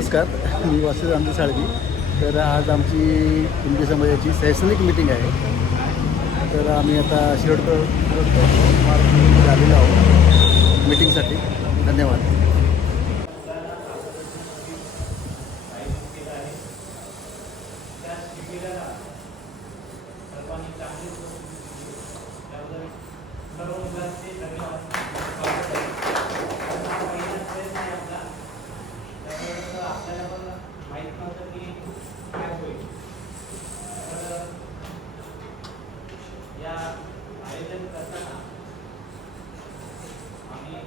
नमस्कार मी वासुदेव आमचे साळवी. तर आज आमची हिंदी समाजाची शैक्षणिक मिटिंग आहे. तर आम्ही आता शिरोडकर झालेलो आलेलो आहोत मिटिंगसाठी धन्यवाद या आयोजन करताना आम्ही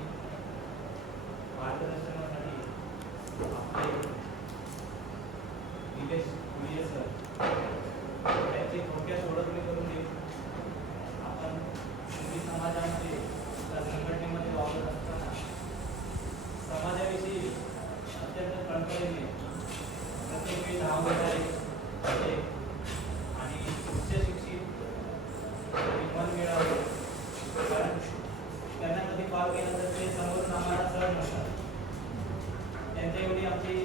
मार्गदर्शनासाठी आपले निलेश कुलिये सर त्यांची थोडक्यात ओळख मी करून देऊ आपण हिंदी समाजामध्ये त्या संघटनेमध्ये वावरत असताना समाजाविषयी अत्यंत कणकळीने प्रत्येक वेळी धाव घेणारे होते आणि उच्च शिक्षित मन मिळावं कारण भाग केला तर ते समोरून आम्हाला सर म्हणतात त्यांच्या एवढी आमची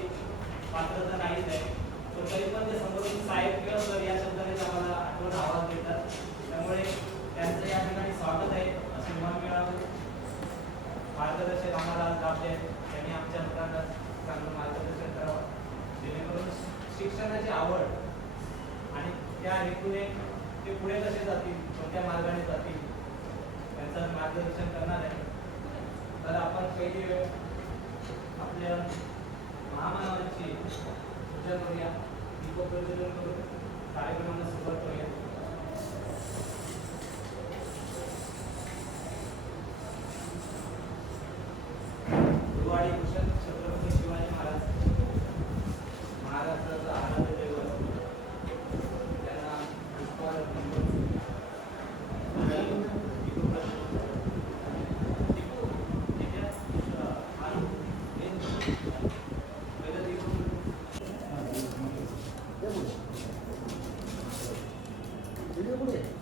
पात्रता नाहीच आहे. पण तरी पण ते समोरून साहेब किंवा सर या शब्दाने आम्हाला आठवण आवाज देतात. त्यामुळे त्यांचं या ठिकाणी स्वागत आहे. असे मन मिळावं मार्गदर्शक आम्हाला लाभले त्यांनी आमच्या मुलांना चांगलं मार्गदर्शन करावं. जेणेकरून शिक्षणाची आवड आणि त्या हेतूने ते पुढे कसे जातील कोणत्या मार्गाने जातील त्यांचं मार्गदर्शन करणार आहे. तर आपण पहिली वेळ आपल्या महामानवांची पूजा करूया. दीपप्रज्वलन करून कार्यक्रमाला सुरुवात करूया. ということ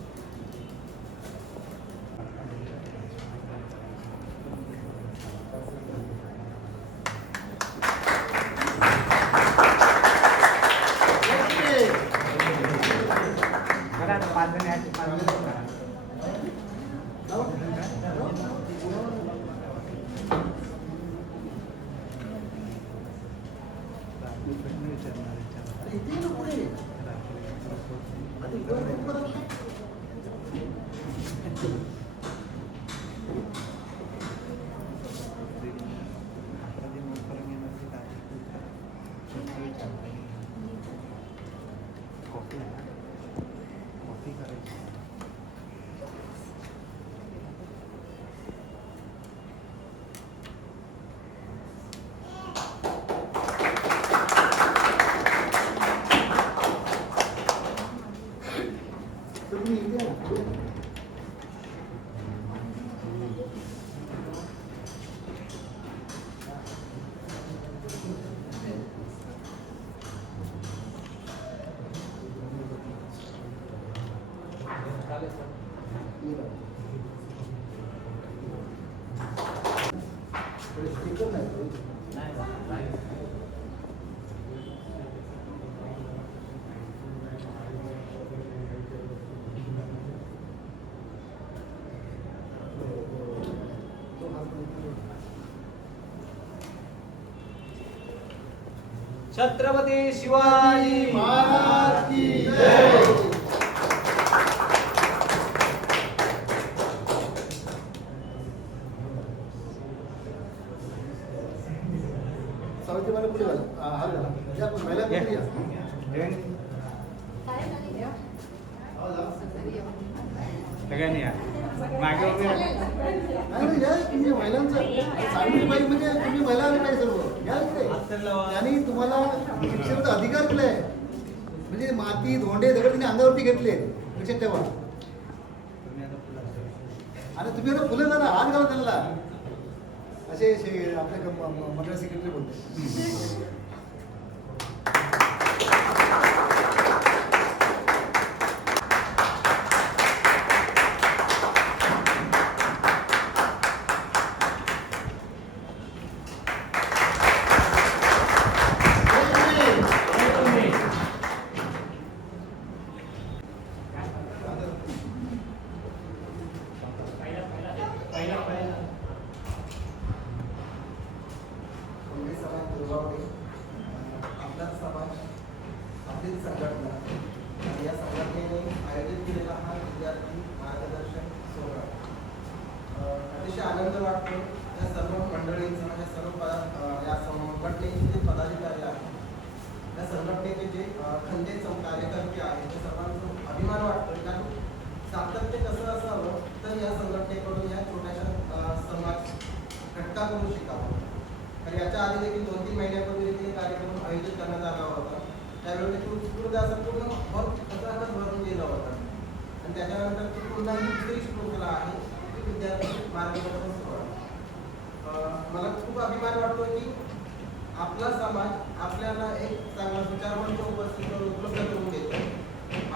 छत्रपती शिवाजी महाराज की जय। सावित्री मला पुढे या पण महिला पुढे या सगळ्यांनी या मागे उभे राहा. नाही, नाही, या तुम्ही महिलांचं सावित्री बाई म्हणजे तुम्ही महिला आले नाही सर्व या इकडे. त्यांनी तुम्हाला शिक्षणाचा अधिकार म्हणजे माती धोंडे दगड तिने अंगावरती घेतले. लक्षात ठेवा. तुम्ही आणि तुम्ही आता फुलं झाला हात घाला त्यांना. असे शे- आपल्या मंडळ सेक्रेटरी बोलते गोगावडे आपला समाज आपलीच संघटना. या संघटनेने आयोजित केलेला हा विद्यार्थी मार्गदर्शन सोहळा. अं, अतिशय आनंद वाटतो. या सर्व मंडळींचा या म्हणजे सर्व पदा या संघटनेचे जे पदाधिकारी आहेत या संघटनेचे जे खंदे कार्यकर्ते आहेत त्या सर्वांचा अभिमान वाटतो कारण सातत्य कसं असावं तर या संघटनेकडून या छोट्याशा अं, समाज घटकाकडून शिकावं तर याच्या आधी देखील दोन तीन महिन्यापूर्वी देखील एक कार्यक्रम आयोजित करण्यात आला होता त्यावेळी देखील उत्स्फूर्त असं पूर्ण भर अचानक भरून गेला होता आणि त्याच्यानंतर ती पुन्हा दुसरी आहे. विद्यार्थी मार्गदर्शन मला खूप अभिमान वाटतो की आपला समाज आपल्याला एक चांगला विचारवंत उपस्थित उपलब्ध करून देतो.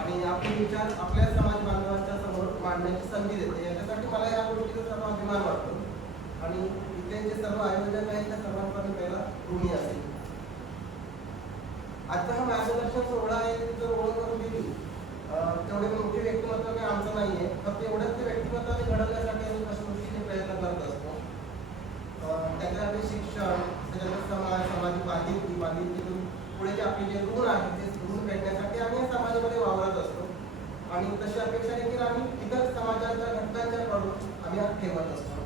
आणि आपले विचार आपल्या समाज बांधवांच्या समोर मांडण्याची संधी देते. याच्यासाठी मला या गोष्टीचा सर्व अभिमान वाटतो. आणि इथे जे सर्व आयोजक आहेत त्या सर्वांचा त्याला पहिला ऋणी असेल. आजचा हा मार्गदर्शन सोहळा आहे जर ओळख करून दिली अं, मोठे व्यक्तिमत्व काही आमचं नाही आहे फक्त एवढंच ते व्यक्तिमत्वाने घडवण्यासाठी आम्ही कशा प्रयत्न करत असतो. त्याच्यासाठी शिक्षण त्याच्यानंतर समाज समाज बांधिलकी बांधिलकीतून पुढे जे आपले जे ऋण आहेत ते ऋण फेडण्यासाठी आम्ही समाजामध्ये वावरत असतो. आणि तशी अपेक्षा देखील आम्ही इतर समाजाच्या घटकांच्या कडून आम्ही ठेवत असतो.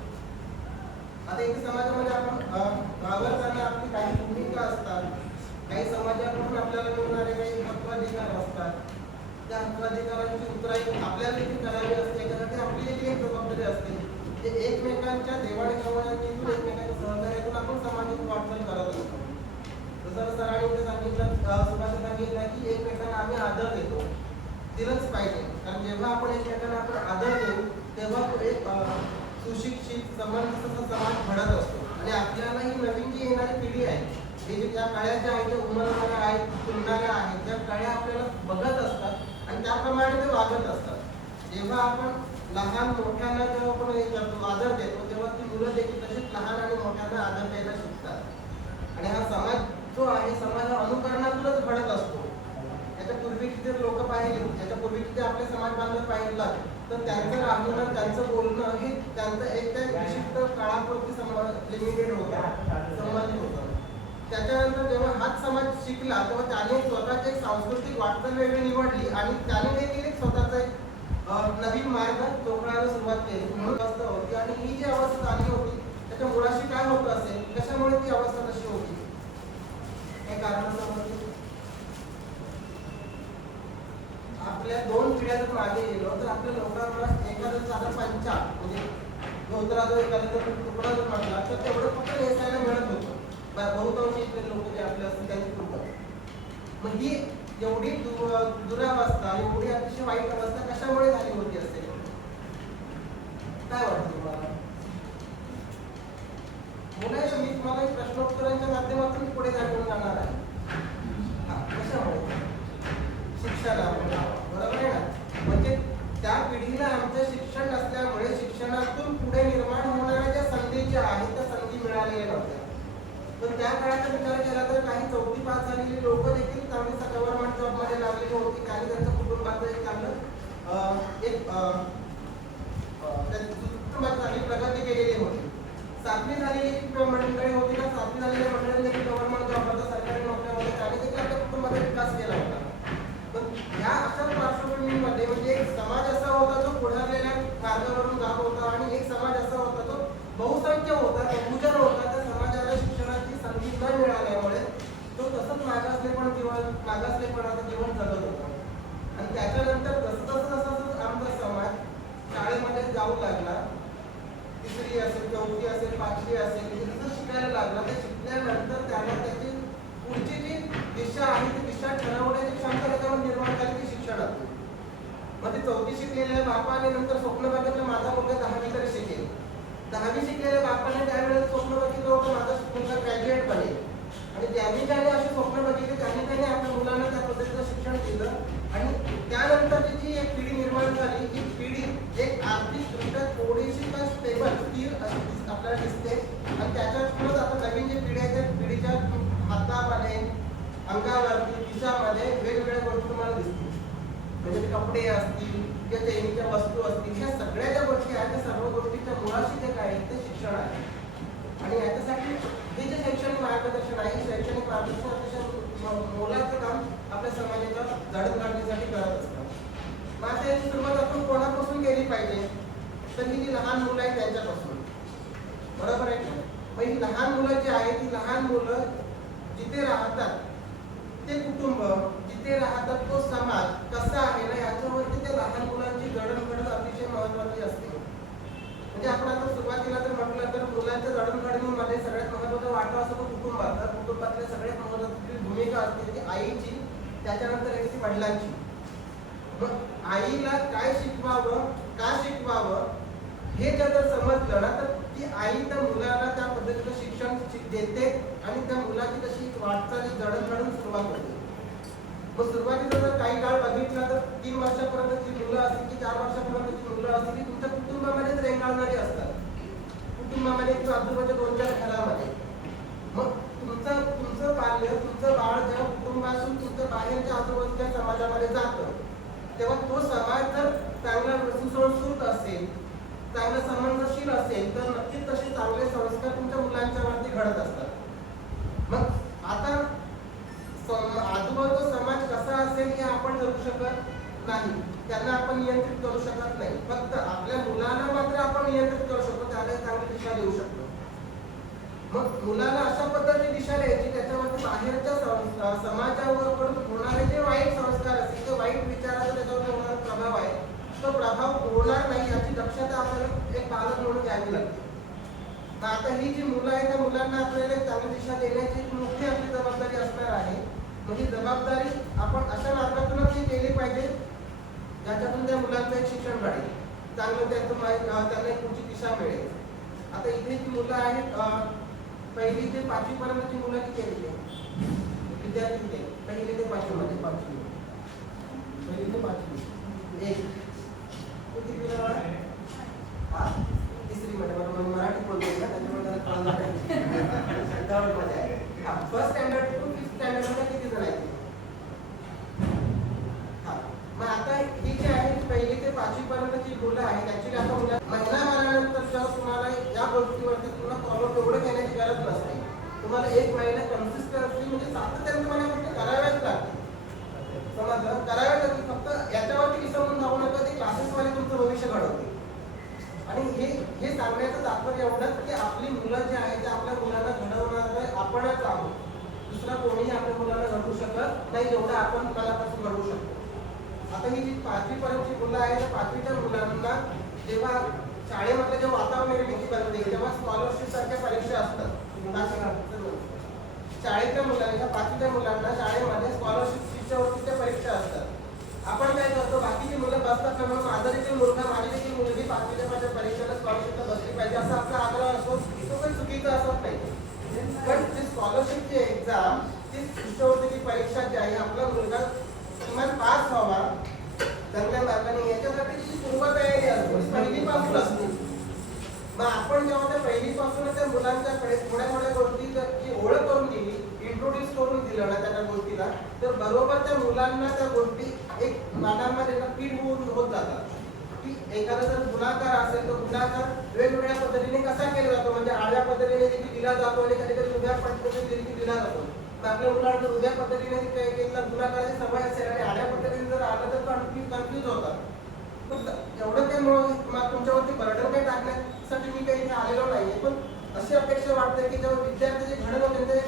आता एक समाजामध्ये आपण वावरताना आपली काही भूमिका असतात. काही समाजाकडून आपल्याला मिळणारे काही हक्काधिकार असतात. त्या हक्काधिकारांची उतराई आपल्याला देखील करावी असते याच्यासाठी आपली देखील एक जबाबदारी असते. ते एकमेकांच्या देवाणघेवाणीतून एकमेकांच्या सहकार्यातून आपण सामाजिक वाटचाल करत असतो. जसं सरांनी सांगितलं सुभाष सांगितलं की एकमेकांना आम्ही आदर देतो. दिलंच पाहिजे. कारण जेव्हा आपण एकमेकांना आपण आदर देऊ तेव्हा तो एक सुशिक्षित समर्थीचा समाज घडत असतो. आणि आपल्याला ही नवीन जी येणारी पिढी आहे हे जे त्या काळ्या ज्या आहेत त्या उमरणाऱ्या आहेत तुलणाऱ्या आहेत त्या काळ्या आपल्याला बघत असतात. आणि त्याप्रमाणे ते वागत असतात. जेव्हा आपण लहान मोठ्यांना जेव्हा आपण हे करतो आदर देतो तेव्हा ती मुलं देखील तशीच लहान आणि मोठ्यांना आदर द्यायला शिकतात. आणि हा समाज जो आहे समाज हा अनुकरणातूनच घडत असतो. याच्या पूर्वीचे लोक पाहिले याच्या पूर्वीचे जे आपले समाज बांधव पाहिला तर त्यांचं राहणं त्यांचं बोलणं हे त्यांचं एक त्या विशिष्ट काळापुरती लिमिटेड होतं संबंधित होतं. त्याच्यानंतर जेव्हा हाच समाज शिकला तेव्हा त्याने स्वतःची एक सांस्कृतिक वाटचाल वेगळी निवडली आणि त्याने देखील एक स्वतःचा एक नवीन मार्ग चोखळायला सुरुवात केली. म्हणून अवस्था होती आणि ही जी अवस्था आली होती त्याच्या मुळाशी काय होत असेल कशामुळे ती अवस्था तशी होती? हे कारण समजलं आपल्या दोन पिढ्या जर मागे गेलो तर आपल्या लोकांना एखादं साधा पंचा म्हणजे धोत्राचा एखादा तुकडा जर म्हटला तर तेवढं फक्त बहुतांश लोक जे आपले असतील त्यांची कुटुंब मग ही एवढी दुरावस्था एवढी अतिशय वाईट अवस्था कशामुळे झाली होती असेल काय वाटतं तुम्हाला मुलाचं मी तुम्हाला एक प्रश्नोत्तरांच्या माध्यमातून पुढे जाणून जाणार आहे हा, कशामुळे शिक्षणामुळे बरोबर आहे ना म्हणजे त्या पिढीला आमचं शिक्षण नसल्यामुळे शिक्षणातून पुढे निर्माण होणाऱ्या ज्या संधी ज्या आहेत त्या संधी मिळालेल्या नव्हत्या पण त्या काळाचा विचार केला तर काही चौथी पास झालेली लोक देखील चांगली गव्हर्नमेंट जॉबमध्ये लागलेली होती काही कुटुंब कुटुंबाचं एक चांगलं एक कुटुंबात चांगली प्रगती केलेली होती सातवी झालेली मंडळी होती ना सातवी झालेल्या मंडळी देखील गव्हर्नमेंट जॉबमध्ये सरकारी नोकऱ्यामध्ये त्याने देखील आपल्या कुटुंबाचा विकास केला होता. पण अशा पार्श्वभूमीमध्ये म्हणजे एक समाज असा होता जो पुढारलेल्या मार्गावरून जात होता आणि एक समाज असा होता जो बहुसंख्य होता बहुजन होता. त्या समाजाला शिक्षणाची संधी न मिळाल्यामुळे तो तसंच मागासलेपण जीवन मागासलेपणाचं जीवन जगत होता. त्याच्यानंतर जसं जसं जसं आमचा समाज शाळेमध्ये जाऊ लागला तिसरी असेल चौथी असेल पाचवी असेल हे जसं शिकायला लागला ते शिकल्यानंतर त्याला त्याची पुढची जी दिशा आहे ती दिशा ठरवण्याची क्षमता त्याच्यावर निर्माण झाली ती शिक्षणातून. मग ते चौथी शिकलेल्या बापाने नंतर स्वप्न बघितलं माझा मुलगा दहावी तरी शिकेल. दहावी शिकलेल्या बापाने त्यावेळेस स्वप्न बघितलं होतं माझा मुलगा ग्रॅज्युएट बनेल. आणि ज्यांनी ज्याने असे स्वप्न बघितले त्यांनी त्याने आपल्या मुलांना त्या पद्धतीचं शिक्षण दिलं. आणि त्यानंतरची जी एक पिढी निर्माण झाली ही पिढी एक आर्थिकदृष्ट्या थोडीशी पण स्टेबल स्थिर अशी आपल्याला दिसते. आणि त्याच्यातूनच आता नवीन जी पिढी आहे त्या पिढीच्या हातामध्ये अंगावरती दिशामध्ये वेगवेगळ्या गोष्टी तुम्हाला दिसतील. म्हणजे कपडे असतील किंवा चैनीच्या वस्तू असतील ह्या सगळ्या ज्या गोष्टी आहेत त्या सर्व गोष्टीच्या मुळाशी जे काय ते शिक्षण आहे. आणि याच्यासाठी हे जे शैक्षणिक मार्गदर्शन आहे शैक्षणिक मार्गदर्शन अतिशय म- मोलाचं काम आपल्या समाजाच्या जाणून काढण्यासाठी करत असतात मग सुरुवात आपण कोणापासून केली पाहिजे? तर ही जी लहान मुलं आहेत त्यांच्यापासून. बरोबर आहे का? मग ही लहान मुलं जी आहेत ती लहान मुलं जिथे राहतात ते कुटुंब जिथे राहतात तो समाज कसा आहे ना याच्यावरती त्या लहान मुलांची जडणघडण अतिशय महत्वाची असते म्हणजे आपण आता सुरुवातीला जर म्हटलं तर मुलांच्या जडणघडणीमध्ये सगळ्यात महत्त्वाचा वाटा असतो तो कुटुंबाचा कुटुंबातल्या सगळ्यात महत्वाची भूमिका असते ती आईची त्याच्यानंतर येते ती वडिलांची मग आईला काय शिकवावं का शिकवावं हे जर जर समजलं ना तर ती आई त्या मुलाला त्या पद्धतीचं शिक्षण शिक- देते आणि त्या मुलाची तशी वाटचाली जडणघडण सुरुवात होते मग सुरुवातीला जर काही काळ बघितला तर तीन वर्षापर्यंतची मुलं असतील की चार वर्षापर्यंतची मुलं असतील की तुमच्या कुटुंबामध्येच असतात. कुटुंबामध्ये किंवा आजूबाजूच्या दोन चार घरामध्ये. मग तुमचं तुमचं बाल्य तुमचं बाळ जेव्हा कुटुंबातून तुमच्या बाहेरच्या आजूबाजूच्या समाजामध्ये जातं तेव्हा तो समाज जर चांगला सुसंस्कृत असेल चांगला संबंधशील असेल तर नक्कीच तसे चांगले संस्कार तुमच्या मुलांच्या वरती घडत असतात. मग आता आजूबाजूचा समाज कसा असेल हे आपण ठरवू शकत नाही. त्यांना आपण नियंत्रित करू शकत नाही. फक्त आपल्या मुलांना मात्र आपण नियंत्रित करू शकतो त्याला चांगली दिशा देऊ शकतो. मग मुलांना अशा पद्धतीने दिशा द्यायची त्याच्यावरती बाहेरच्या समाजावर होणारे जे वाईट संस्कार असतील ते वाईट विचाराचा त्याच्यावर होणारा प्रभाव आहे तो प्रभाव होणार नाही याची दक्षता आपल्याला एक पालक म्हणून घ्यावी लागते. आता ही जी मुलं आहेत त्या मुलांना आपल्याला चांगली दिशा देण्याची मुख्य आपली जबाबदारी असणार आहे. म्हणजे जबाबदारी आपण अशा मार्गातूनच ही केली पाहिजे ज्याच्यातून त्या मुलांचं एक शिक्षण घडेल. चांगलं त्यांचं त्यांना एक पुढची दिशा मिळेल. आता इथे जी मुलं आहेत पहिली ते पाचवी पर्यंतची मुलं किती आहेत विद्यार्थी पहिली ते पाचवी मध्ये पाचवी पहिली ते पाचवी एक तू कितवीला बाळा? हा? तिसरी मध्ये बरोबर मी मराठी बोलतोय ना त्याच्यामुळे जरा कळलं नाही. Third मध्ये आहे. हा, फर्स्ट स्टँडर्ड टू फिफ्थ स्टँडर्डमध्ये किती जण आहेत हा. मग आता ही जी आहे पहिली ते पाचवी पर्यंतची मुलं आहेत ऍक्च्युली आता मुलं महिना भरानंतर जेव्हा तुम्हाला या गोष्टीवरती तुम्हाला फॉलो तेवढं घेण्याची गरज नसते तुम्हाला एक महिना कन्सिस्टन्सी म्हणजे सातत्याने तुम्हाला गोष्टी कराव्याच लागते समजलं कराव्याच लागते फक्त याच्यावरती विसरून जाऊ नका ते क्लासेसवाले तुमचं भविष्य घडवते आणि हे हे सांगण्याचं तात्पर्य एवढंच की आपली मुलं जी आहेत ते आपल्या मुलांना घडवणार आपणच आहोत. दुसरा कोणीही आपल्या मुलांना घडवू शकत नाही जेवढं आपण मुलापासून घडवू शकतो. आता ही जी पाचवी पर्यंतची मुलं आहेत त्या पाचवीच्या मुलांना जेव्हा शाळेमधलं जेव्हा वातावरण निर्मिती बनते तेव्हा स्कॉलरशिप सारख्या परीक्षा असतात. शाळेच्या मुलांना पाचवीच्या मुलांना शाळेमध्ये स्कॉलरशिप शिष्यवृत्तीच्या परीक्षा असतात. आपण काय करतो बाकीची मुलं बसतात ना म्हणून माझा देखील मुलगा माझी देखील मुलगी पाचवीच्या माझ्या परीक्षेला स्कॉलरशिपला बसली पाहिजे. असा आपला आग्रह असतो. तो काही चुकीचा असत नाही पण जी स्कॉलरशिपची एक्झाम ती शिष्यवृत्तीची परीक्षा जी आहे आपला मुलगा किमान पास व्हावा चांगल्या मार्गाने. याच्यासाठी जी पूर्वतयारी असते ती पहिलीपासून असते. मग आपण जेव्हा त्या पहिलीपासून त्या मुलांच्याकडे थोड्या थोड्या गोष्टी जर ओळख करून दिली इंट्रोड्यूस करून दिलं ना त्या गोष्टीला तर बरोबर त्या मुलांना त्या गोष्टी एक मनामध्ये ना होऊन होत जातात की एखादा जर गुन्हागार असेल तर गुन्हागार वेगवेगळ्या पद्धतीने कसा केला जातो? म्हणजे आडव्या पद्धतीने देखील दिला जातो आणि कधी उभ्या पद्धतीने देखील दिला जातो. आपल्या मुलांना उभ्या पद्धतीने काही गुन्हागाराची सवय असेल आणि आडव्या पद्धतीने जर आलं तर कन्फ्यूज कन्फ्यूज होतात. एवढं काही तुमच्यावरती बर्डन काही टाकण्यासाठी मी काही आलेलो नाहीये. पण अशी अपेक्षा वाटते की जेव्हा विद्यार्थी जे घडत होते ते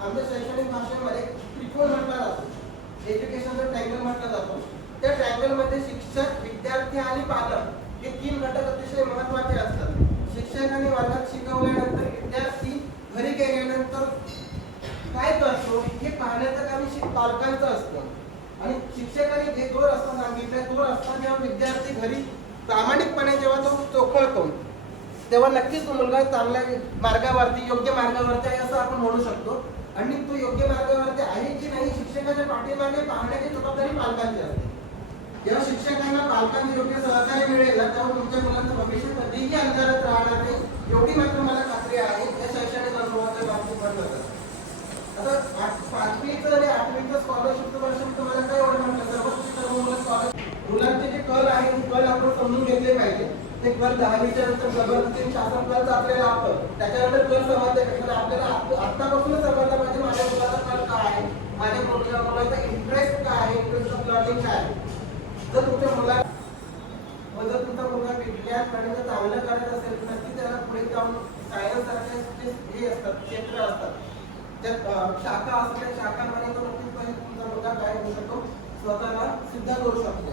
आमच्या शैक्षणिक भाषेमध्ये त्रिकोण म्हटला जातो एज्युकेशनचा ट्रँगल म्हटला जातो. त्या ट्रँगलमध्ये शिक्षक विद्यार्थी आणि पालक हे तीन घटक अतिशय महत्त्वाचे असतात. शिक्षकांनी वर्गात शिकवल्यानंतर विद्यार्थी घरी गेल्यानंतर काय करतो? हे पाहण्याचं काम शिक- पालकांचं असतं. आणि शिक्षकांनी जे दोर असता सांगितलं दोर असता जेव्हा विद्यार्थी घरी प्रामाणिकपणे जेव्हा तो चोखळतो तेव्हा नक्कीच तो मुलगा चांगल्या मार्गावरती योग्य मार्गावरती आहे असं आपण म्हणू शकतो. आणि तो योग्य मार्गावरती आहे की नाही शिक्षकाच्या पाठीमागे पाहण्याची जबाबदारी पालकांची असते. जेव्हा शिक्षकांना पालकांनी योग्य सहकार्य मिळेल ना तेव्हा तुमच्या मुलांचं भविष्य कधीही अंधारात राहणार नाही. एवढी मात्र मला खात्री आहे त्या शैक्षणिक अनुभवाच्या बाबतीत बदलत आता पाचवीचं आणि आठवीचं स्कॉलरशिपचं वर्ष तुम्हाला काय एवढं म्हटलं सर्व सर्व मुलं स्कॉलरशिप मुलांचे जे कल आहे ते कल आपण समजून घेतले पाहिजे. ते कल दहावीच्या नंतर जबरदस्तीने शासन कल आपल्याला आपण त्याच्यानंतर कल समजले आपल्याला आत्तापासूनच आपण शाखा त्या शाखांमध्ये तो नक्कीच तुमचा मुलगा काय होऊ शकतो? स्वतःला सिद्ध करू शकतो.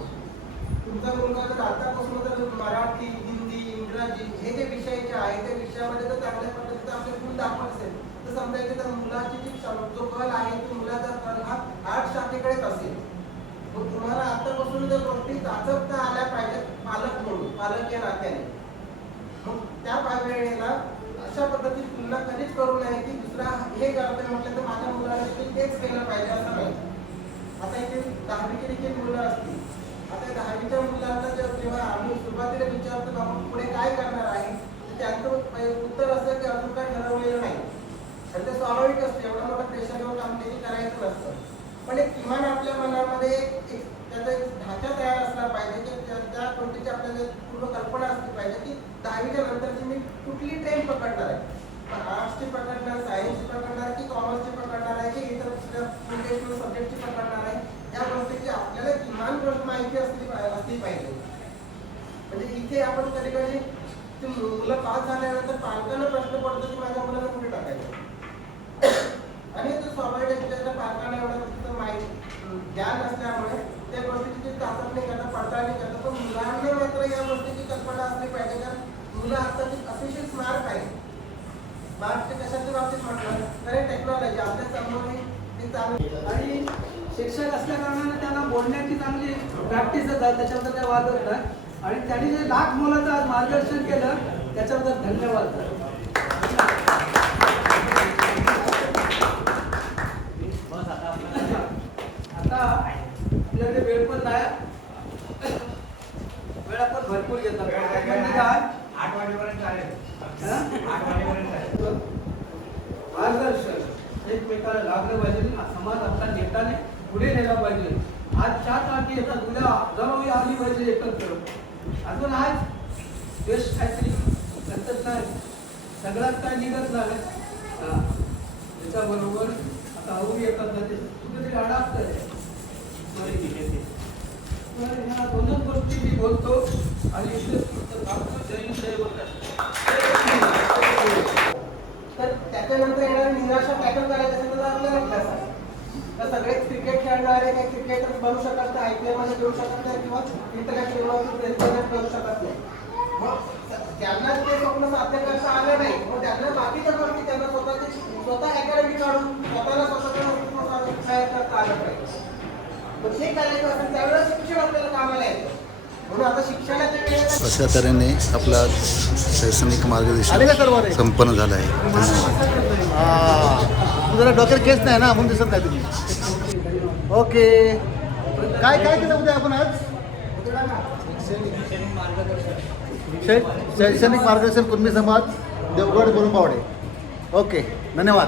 तुमचा मुलगा जर आतापासून जर मराठी हिंदी इंग्रजी हे जे विषय जे आहे त्या विषयामध्ये जर चांगल्या पद्धतीचं आपले गुण दाखवत असेल तर समजा तर मुलाची जी जो कल आहे तो मुलाचा कल हा आर्ट शाखेकडेच असेल. मग तुम्हाला आतापासून जर गोष्टी चाचपता आल्या पाहिजेत पालक म्हणून पालक या नात्याने. मग त्या पा- वेळेला अशा पद्धतीने तुलना कधीच करू नये की दुसरा हे करतोय म्हटलं तर माझ्या मुलाला देखील तेच केलं पाहिजे असं नाही. आता इथे दहावीची देखील मुलं असतील. आता दहावीच्या मुलांना जर जेव्हा आम्ही सुरुवातीला विचारतो बाबा पुढे काय करणार आहे? तर त्यांचं उत्तर असतं की अजून काय ठरवलेलं नाही. आणि ते स्वाभाविक असतं. एवढा मोठा प्रेशर घेऊन काम त्यांनी करायचं नसतं. पण एक किमान आपल्या मनामध्ये एक त्याचा एक ढाचा तयार असला पाहिजे की त्या गोष्टीची आपल्याला पूर्ण कल्पना असली पाहिजे की दहावीच्या नंतरची मी कुठली ट्रेन पकडणार आहे? आर्ट्सची पकडणार सायन्सची पकडणार की कॉमर्सची पकडणार आहे की इतर दुसऱ्या प्रोफेशनल सब्जेक्टची पकडणार आहे? या गोष्टीची आपल्याला किमान माहिती असली पाहिजे असली पाहिजे. म्हणजे इथे आपण कधी कधी ते मुलं पास झाल्यानंतर पालकांना प्रश्न पडतो की माझ्या मुलाला कुठे टाकायचं? आणि तो स्वाभाविक त्याच्या पालकांना एवढं तिथं माहिती ज्ञान असल्यामुळे त्या गोष्टीची ती चाचपणी करता पडताळणी करता. पण मुलांना मात्र या गोष्टीची कल्पना असली पाहिजे कारण मुलं आताची अतिशय स्मार्ट आहे महाराष्ट्र कशाच्या बाबतीत म्हटलं? तर हे टेक्नॉलॉजी आपल्यासमोर हे हे चालू आणि शिक्षक असल्या कारणाने त्यांना बोलण्याची चांगली प्रॅक्टिस होतात त्याच्याबद्दल काही वाद होत नाही आणि त्यांनी जे लाख मुलाचं आज मार्गदर्शन केलं त्याच्याबद्दल धन्यवाद सर आता आपल्याकडे वेळ पण नाही वेळ आपण भरपूर घेतात म्हणजे काय आठ वाजेपर्यंत चालेल हा? आठ वाजेपर्यंत चालेल मार्गदर्शन एकमेकाला लागलं पाहिजे समाज आपला नेताने पुढे नेला पाहिजे आज चार टाकी येतात उद्या हजारो आली पाहिजे एकत्र. अजून आज देश काहीतरी तंत्रज्ञान सगळ्यात काय निघत नाही. त्याच्याबरोबर आता हळू येतात ना ते कुठेतरी अडकत तर ह्या दोनच गोष्टी मी बोलतो आणि इथेच तर त्याच्यानंतर येणार निराशा पॅटर्न करायचं असेल तर आपल्याला तर सगळेच क्रिकेट खेळणारे काही क्रिकेटर बनू शकत नाही आय पी मध्ये खेळू शकत नाही किंवा इंटरनॅशनल करू शकत नाही. मग त्यांना ते स्वप्न साध्य करता आलं नाही. मग त्यांना बाकीच्या गोष्टी त्यांना स्वतःची स्वतः अकॅडमी काढून स्वतःला स्वतःच्या अस्तित्व करता आलं पाहिजे. मग ते करायचं असेल त्यावेळेस शिक्षण आपल्याला कामाला येतं अशा तऱ्हेने आपला शैक्षणिक मार्गदर्शन संपन्न झालं आहे. धन्यवाद जरा डोक्यात केस नाही ना म्हणून दिसत नाही तुम्ही. ओके. काय काय केलं उद्या आपण आज? शैक्षणिक मार्गदर्शन कुणबी समाज देवगड गुरुंबावडे ओके धन्यवाद.